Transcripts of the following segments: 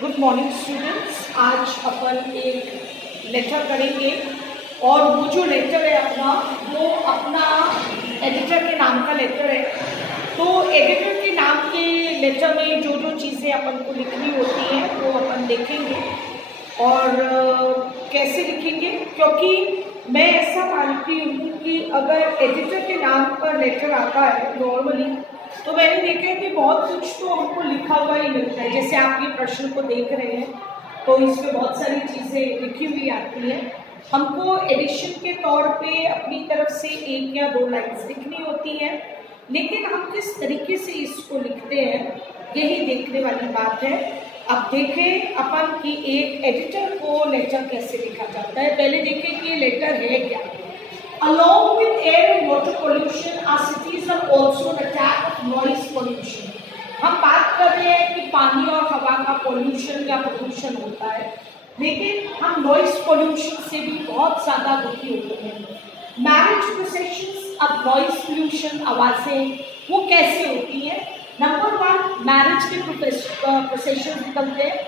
Good morning students. आज अपन एक letter करेंगे और वो जो लेटर है वो अपना एडिटर के नाम का लेटर है। तो एडिटर के नाम के लेटर में जो जो चीज़ें अपन को लिखनी होती हैं वो अपन देखेंगे और कैसे लिखेंगे, क्योंकि मैं ऐसा मानती हूँ कि अगर एडिटर के नाम पर लेटर आता है नॉर्मली, तो मैंने देखा है कि बहुत कुछ तो हमको लिखा हुआ ही मिलता है। जैसे आप ये प्रश्न को देख रहे हैं तो इसमें बहुत सारी चीज़ें लिखी हुई आती हैं। हमको एडिशन के तौर पे अपनी तरफ से 1 या 2 लाइन्स लिखनी होती हैं, लेकिन हम किस तरीके से इसको लिखते हैं यही देखने वाली बात है। अब देखें अपन कि एक एडिटर को लेटर कैसे लिखा जाता है। पहले देखें कि ये लेटर है क्या। Along with air and water pollution, our cities are also an attack of noise pollution. हम बात कर रहे हैं कि पानी और हवा का पोल्यूशन या प्रदूषण होता है, लेकिन हम नॉइस पोल्यूशन से भी बहुत ज़्यादा दुखी होते हैं। मैरिज प्रोसेशंस, अब नॉइस पोल्यूशन आवाज़ें वो कैसे होती हैं। नंबर 1, मैरिज के प्रोसेशन निकलते हैं।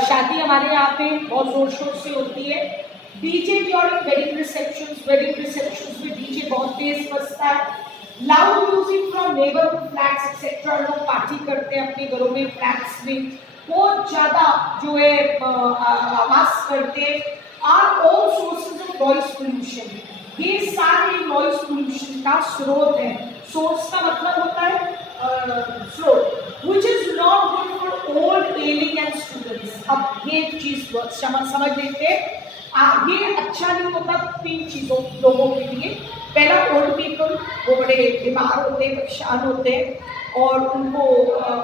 शादी हमारे यहाँ पे बहुत ज़ोर शोर से होती है। डीजे ड्यूरिंग वेडिंग रिसेप्शंस में डीजे बहुत तेज बजता है। Loud music from neighbourhood flats etcetera, लोग पार्टी करते हैं अपने घरों में, फ्लैट्स में बहुत ज़्यादा जो है आवाज़ करते हैं। Are all sources of noise pollution, ये सारे नॉइस पोल्यूशन का स्रोत है। सोर्स का मतलब होता है स्रोत, which is not good for old, ailing and students। अब ये चीज़ समझ लेते हैं। ये अच्छा नहीं होता 3 चीज़ों लोगों के लिए। पहला, ओल्ड पीपल, वो बड़े बीमार होते हैं, परेशान होते हैं और उनको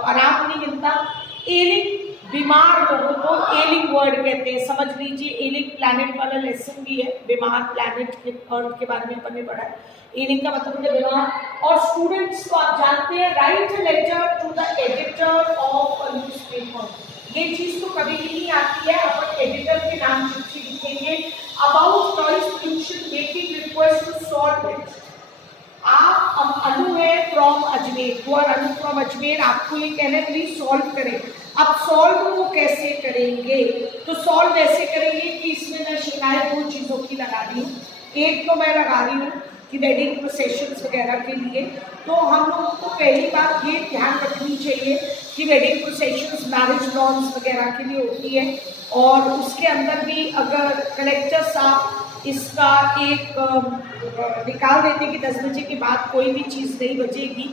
आराम नहीं मिलता। एलिंग, बीमार लोगों को एलिंग वर्ड कहते हैं। समझ लीजिए, एलिंग प्लैनेट वाला लेसन भी है, बीमार प्लैनेट के अर्थ के बारे में अपन ने पढ़ा है। एलिंग का मतलब है बीमार। और स्टूडेंट्स को आप जानते हैं, write a letter to the editor of a newspaper. ये चीज़ तो कभी भी नहीं आती है। अपन एडिटर के नाम चिट्ठी लिखेंगे about noise pollution, making request to solve it. आप अनु है फ्रॉम अजमेर, वो अनु फ्रॉम अजमेर, आपको ये कहना है प्लीज सॉल्व करें। अब सॉल्व वो कैसे करेंगे, तो सॉल्व ऐसे करेंगे कि इसमें मैं शिकायत 2 चीज़ों की लगा रही हूँ। एक तो मैं लगा रही हूँ कि वेडिंग प्रोसेशंस वगैरह के लिए, तो हम लोगों को पहली बात ये ध्यान रखनी चाहिए कि वेडिंग प्रोसेशंस मैरिज लॉन्स वगैरह के लिए होती है, और उसके अंदर भी अगर कलेक्टर साहब इसका एक निकाल देते कि 10 बजे के बाद कोई भी चीज़ नहीं बजेगी,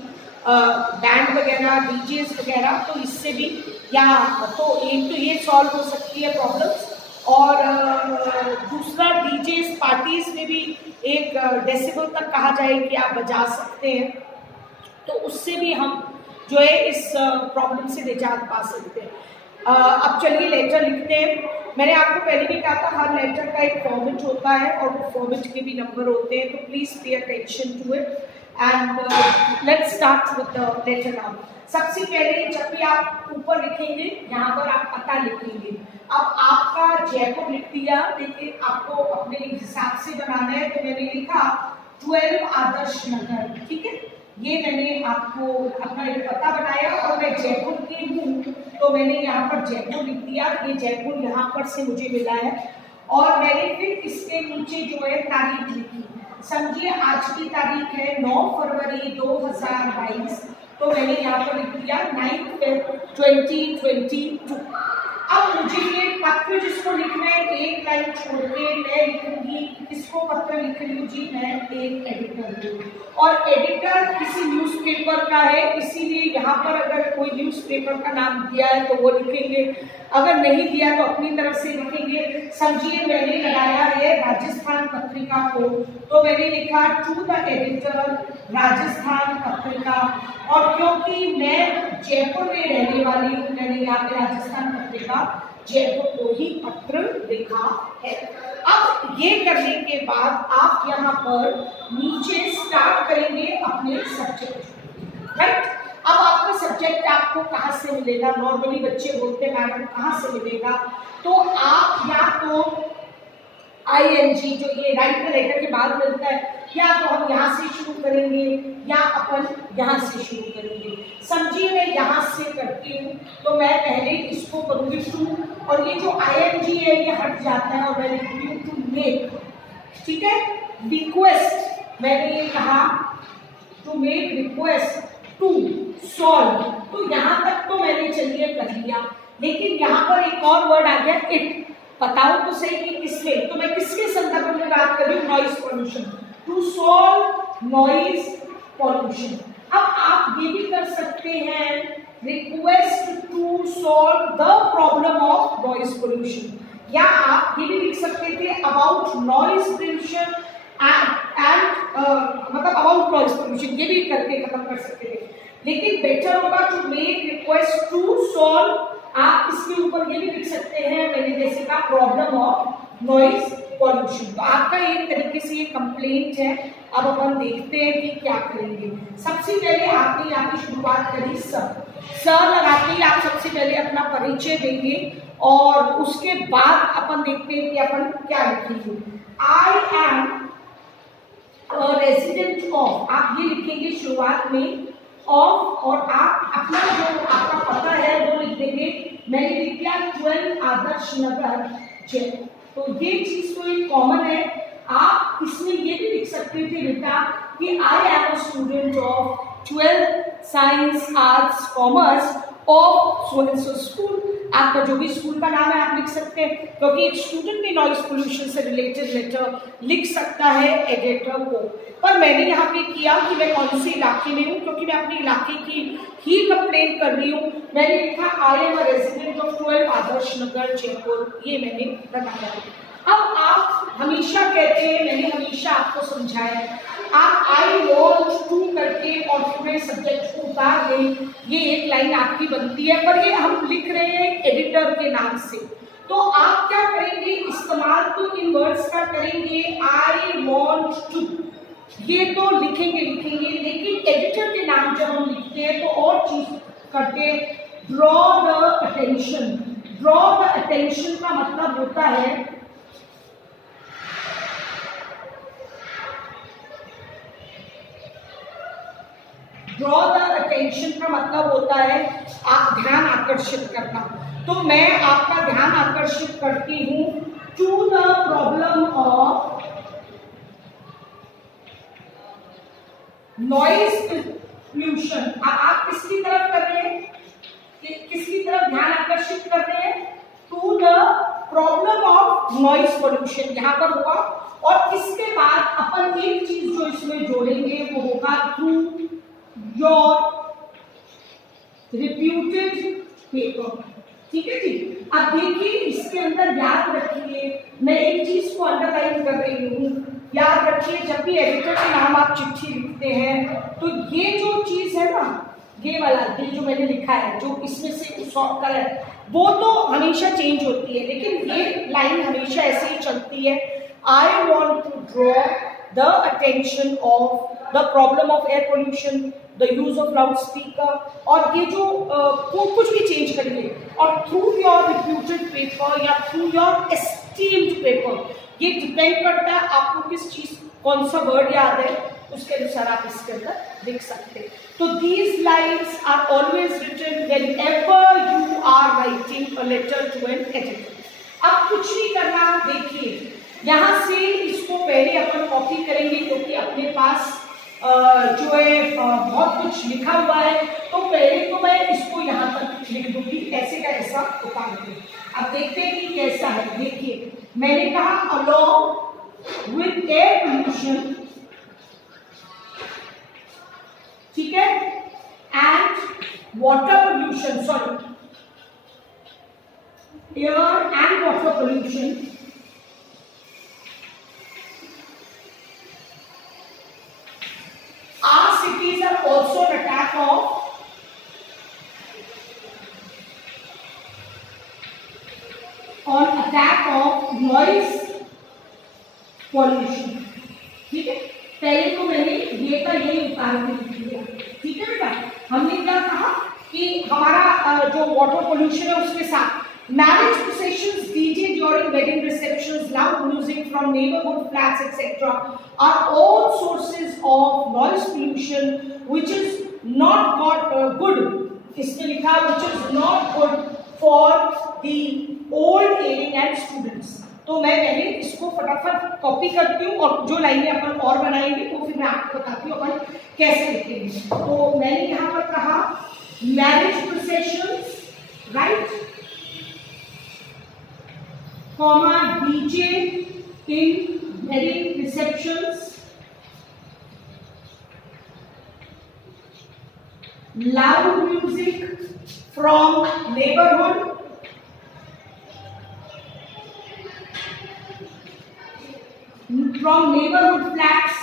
बैंड वगैरह, डीजेस वगैरह, तो इससे भी या तो एक तो ये सॉल्व हो सकती है प्रॉब्लम्स। और दूसरा, डीजेस पार्टीज़ में भी एक डेसिबल तक कहा जाए कि आप बजा सकते हैं, तो उससे भी हम जो है इस प्रॉब्लम से निजात पा सकते हैं। अब चलिए लेटर लिखते हैं। मैंने आपको पहले भी कहा था हर लेटर का एक फॉर्मेट होता है और वो फॉर्मेट के भी नंबर होते हैं, तो please pay attention to it and let's start with the letter now. सबसे पहले जब भी आप ऊपर लिखेंगे, यहाँ पर आप पता लिखेंगे। अब आपका जयपुर लिख दिया, लेकिन आपको अपने हिसाब से बनाना है, तो मैंने लिखा 12 आदर्श नगर, ठीक है। ये मैंने आपको अपना एक पता बनाया और मैं जयपुर की हूँ, तो मैंने यहाँ पर जयपुर लिख दिया। ये जयपुर यहाँ पर से मुझे मिला है और मैंने फिर इसके नीचे जो है तारीख लिखी। समझिए आज की तारीख है 9 फरवरी 2022, तो मैंने यहाँ पर लिख दिया 9 February 2022। अब मुझे ये पत्र जिसको लिखना है, एक लाइन छोड़ के मैं लिखूंगी, किसको पत्र लिख रही हूँ जी, मैं एक एडिटर हूँ और एडिटर किसी न्यूज़पेपर का है, इसीलिए यहाँ पर अगर कोई न्यूज़पेपर का नाम दिया है तो वो लिखेंगे, अगर नहीं दिया तो अपनी तरफ से लिखेंगे। समझिए मैंने लगाया है राजस्थान पत्रिका को, तो मैंने लिखा to the editor Rajasthan Patrika. और क्योंकि मैं जयपुर में रहने वाली हूँ, मैंने यहाँ पे राजस्थान पत्रिका जयपुर को ही पत्र लिखा है। अब ये करने के बाद आप यहाँ पर नीचे स्टार्ट करेंगे अपने सब्जेक्ट, राइट। अब आपका सब्जेक्ट आपको कहाँ से मिलेगा, नॉर्मली बच्चे बोलते हैं मैडम कहाँ से मिलेगा, तो आप या तो ING जो ये राइट लेटर के बाद मिलता है, या तो हम यहाँ से शुरू करेंगे या अपन यहाँ से शुरू करेंगे। समझिए मैं यहाँ से करती हूँ तो मैं पहले इसको करूँगी टू, और ये जो ing है ये हट जाता है और मैं लिखती हूँ टू मेक, ठीक है। रिक्वेस्ट मैंने ये कहा to make request to solve, तो यहाँ तक तो मैंने चलिए कर लिया, लेकिन यहाँ पर एक और वर्ड आ गया इट। बताओ तो सही कि किसमें, तो मैं किसके संदर्भ में बात कर रही हूँ, noise pollution, to solve noise pollution. अब आप ये भी कर सकते हैं request to solve the problem of noise pollution, या आप ये भी लिख सकते थे अबाउट नॉइज पोल्यूशन एंड मतलब अबाउट नॉइज पोल्यूशन, ये भी करके खत्म कर सकते थे, लेकिन बेटर होगा to make request to solve. आप इसके ऊपर ये भी लिख सकते हैं मैंने जैसे कहा प्रॉब्लम ऑफ नॉइज पोल्यूशन। तो आपका एक तरीके से ये कंप्लेंट है। अब अपन देखते हैं कि क्या करेंगे। सबसे पहले आपने यहाँ की शुरुआत करी सर लगाते ही आप सबसे पहले अपना परिचय देंगे और उसके बाद अपन देखते हैं कि अपन क्या लिखेंगे। आई एम रेजिडेंट ऑफ, आप ये लिखेंगे शुरुआत में ऑफ, और आप अपना जो आपका पता है वो लिख देंगे। मैंने लिख दिया 12 आदर्श नगर जयपुर, तो ये चीज तो एक कॉमन है। आप इसमें ये भी लिख सकते थे बेटा कि I am a student of 12 science arts commerce of so and so school. आपका जो भी स्कूल का नाम है आप लिख सकते हैं, क्योंकि एक स्टूडेंट भी नॉइज पोल्यूशन से रिलेटेड लेटर लिख सकता है एडिटर को। पर मैंने यहाँ पे किया कि मैं कौन से इलाके में हूँ, क्योंकि मैं अपने इलाके की ही कंप्लेंट कर रही हूँ। मैंने लिखा I am a resident of 12 Adarsh Nagar Jaipur, ये मैंने बताया। अब आप हमेशा कहते हैं, मैंने हमेशा आपको समझाया, आप आई वॉन्ट टू करके और पूरे सब्जेक्ट को उतार दें, ये एक लाइन आपकी बनती है, पर ये हम लिख रहे हैं एडिटर के नाम से। तो आप क्या करेंगे, इस्तेमाल तो इन वर्ड्स का करेंगे आई वॉन्ट टू, ये तो लिखेंगे, लेकिन एडिटर के नाम जब हम लिखते हैं तो और चीज करते हैं, draw the attention. Draw the attention का मतलब होता है ड्रॉ द अटेंशन का मतलब होता है आप ध्यान आकर्षित करना। तो मैं आपका ध्यान आकर्षित करती हूँ to the problem of noise pollution. अब आप किसकी तरफ कर रहे हैं, किसकी तरफ ध्यान आकर्षित कर रहे हैं, to the problem of noise pollution यहाँ पर हुआ। और इसके बाद अपन एक चीज जो इसमें जोड़ेंगे वो होगा थ्रू योर रिप्यूटेड पेपर, ठीक है जी। अब देखिए इसके अंदर याद रखिए, मैं एक चीज को अंडरलाइन कर रही हूँ, याद रखिए जब भी एडिटर के नाम आप चिट्ठी लिखते हैं तो ये जो चीज है ना, ये वाला ये जो मैंने लिखा है, जो इसमें से शॉर्ट कलर, वो तो हमेशा चेंज होती है, लेकिन ये लाइन हमेशा ऐसे ही चलती है। I want to draw the attention of the problem of air pollution, the use of loud speaker, और ये जो कुछ भी चेंज करिए, और थ्रू योर रिप्यूटेड पेपर या थ्रू योर एस्टीम्ड पेपर, ये डिपेंड करता है आपको किस चीज, कौन सा वर्ड याद है, उसके अनुसार आप इसके अंदर लिख सकते हैं। तो these lines are always written whenever you are writing a letter to an editor. अब कुछ नहीं करना, देखिए यहाँ से इसको पहले अपन कॉपी करेंगे, क्योंकि अपने पास जो है बहुत कुछ लिखा हुआ है, तो पहले तो मैं इसको यहाँ तक लिख दूंगी, ऐसे का ऐसा उतार दूंगी। अब देखते हैं कि कैसा है। देखिए मैंने कहा अलोंग विद एयर पोल्यूशन, ठीक है, and water pollution, sorry air and water pollution, our cities are also an attack of noise pollution, ठीक है। पहले तो मैंने ये का ये उतार दिया, ठीक है बेटा। हमने क्या कहा कि हमारा जो वाटर पोल्यूशन है उसके साथ marriage processions, DJ during wedding receptions, loud music from neighborhood flats, etc. are all sources of noise pollution, which is not good, इसमें लिखा which is not good for the old ailing and students. तो मैं पहले इसको फटाफट copy करती हूँ और जो लाइनें अपन और बनाएंगे तो फिर मैं आपको बताती हूँ अपन कैसे लिखेंगे। तो मैंने यहाँ पर कहा marriage processions, right, comma DJ in wedding receptions, loud music from neighborhood, from neighborhood flats,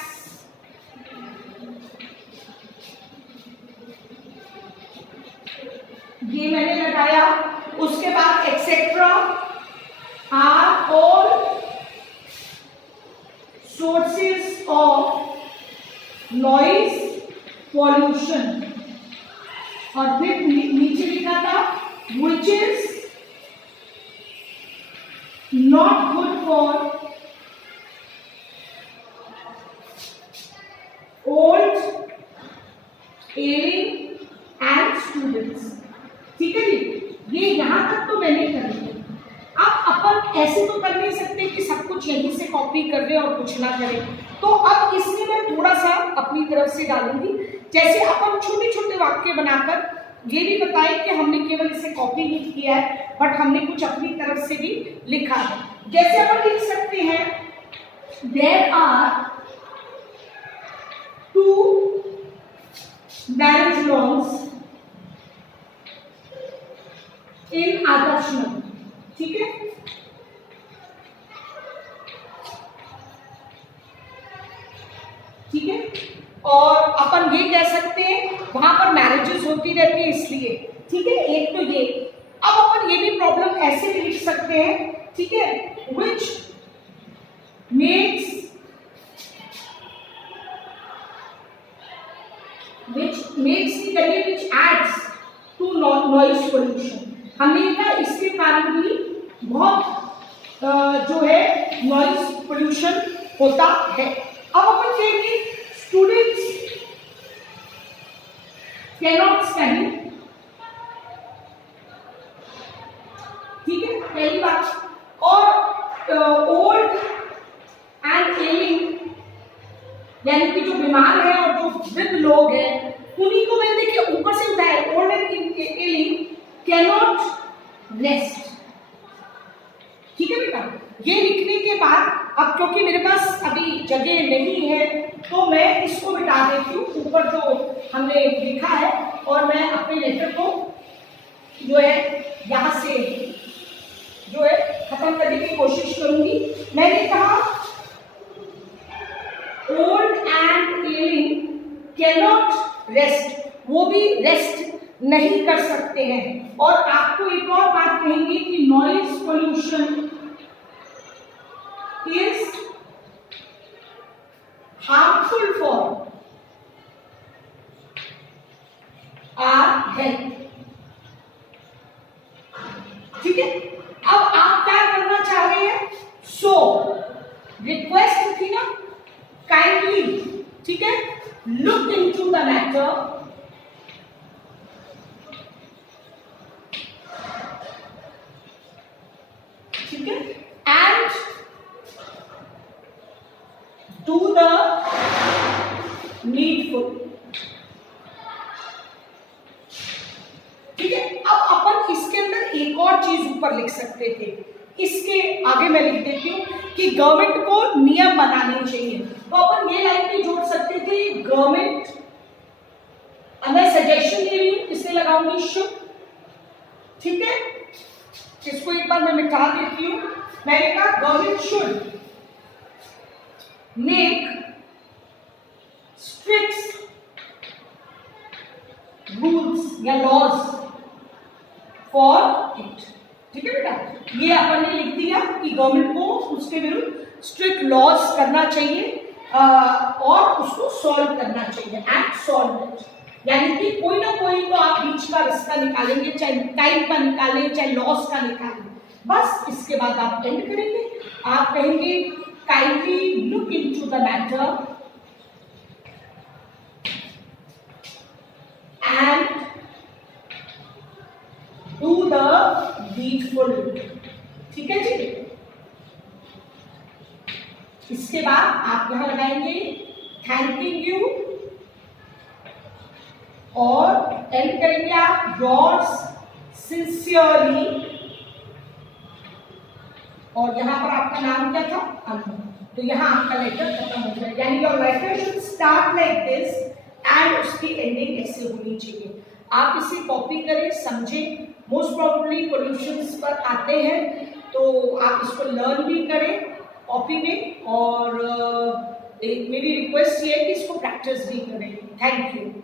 ये मैंने लगाया। उसके बाद etcetera are all sources of noise pollution, और फिर नीचे लिखा था which is not good for old ailing and students. ठीक है जी, ये यहां तक तो मैंने कर लिया। अब अपन ऐसे तो कर नहीं सकते कि सब कुछ यहीं से कॉपी कर दे और कुछ ना करें, तो अब इसमें मैं थोड़ा सा अपनी तरफ से डालूंगी। जैसे अपन छोटे छोटे वाक्य बनाकर ये भी बताएं कि हमने केवल इसे कॉपी नहीं किया है बट हमने कुछ अपनी तरफ से भी लिखा है। जैसे अपन लिख सकते हैं देयर आर 2 मैरिज लॉन्स इन आदर्श नगर, ठीक है। ठीक है, और अपन ये कह सकते हैं वहां पर मैरिजेस होती रहती है इसलिए, ठीक है। एक तो ये, अब अपन ये भी प्रॉब्लम ऐसे भी लिख सकते हैं, ठीक है, which makes which adds to noise pollution। हमने लिखा इसके कारण भी बहुत जो है नॉइज पोल्यूशन होता है। अब अपन कहेंगे स्टूडेंट्स कैनॉट स्टडी, ठीक है, पहली बात। और ओल्ड एंड एलिंग यानी कि जो बीमार है और जो वृद्ध लोग हैं उन्हीं को मैंने देखिए ऊपर से उठाया, ओल्ड एंड एलिंग कैनॉट रेस्ट, ठीक है बेटा। ये लिखने के बाद अब क्योंकि मेरे पास अभी जगह नहीं है तो मैं इसको मिटा देती हूँ ऊपर जो हमने लिखा है, और मैं अपने लेटर को जो है यहाँ से जो है खत्म करने की कोशिश करूंगी। मैंने कहा ओल्ड एंड एलिंग कैनॉट रेस्ट, वो भी रेस्ट नहीं कर सकते हैं। और आपको एक और बात कहेंगे कि noise pollution is harmful for our health, ठीक है। अब आप क्या करना चाह रहे हैं, सो रिक्वेस्ट थी ना, काइंडली, ठीक है, लुक इनटू द मैटर, ठीक है, एंड डू द नीडफुल, ठीक है। अब अपन इसके अंदर एक और चीज ऊपर लिख सकते थे, इसके आगे मैं लिख देती हूँ कि गवर्नमेंट को नियम बनाने चाहिए। तो अपन ये लाइन पे जोड़ सकते थे गवर्नमेंट, मैं सजेशन दे रही हूँ इससे लगाऊंगी शुड, ठीक है। इसको एक बार मैं मिटा देती हूँ। मैंने कहा government should make strict rules या लॉज फॉर इट, ठीक है बेटा। ये अपन ने लिख दिया कि गवर्नमेंट को उसके विरुद्ध स्ट्रिक्ट लॉज करना चाहिए और उसको सॉल्व करना चाहिए, एंड सॉल्व इट, यानी कि कोई ना कोई तो आप बीच का रास्ता निकालेंगे, चाहे टाइम का निकालें चाहे लॉस का निकालें। बस इसके बाद आप एंड करेंगे, आप कहेंगे kindly look into the matter and do the needful. ठीक है जी। इसके बाद आप यहां लगाएंगे थैंकिंग यू और एंड करेंगे आप योर्स सिंसियरली, और यहां पर आपका नाम क्या था, अनु। तो यहां आपका लेटर खत्म हो जाएगा, यानी your letter should start like this and उसकी एंडिंग ऐसे होनी चाहिए। आप इसे कॉपी करें, समझें। मोस्ट प्रोबेबली पोल्यूशंस पर आते हैं, तो आप इसको लर्न भी करें कॉपी में, और एक मेरी रिक्वेस्ट ये है कि इसको प्रैक्टिस भी करें। Thank you.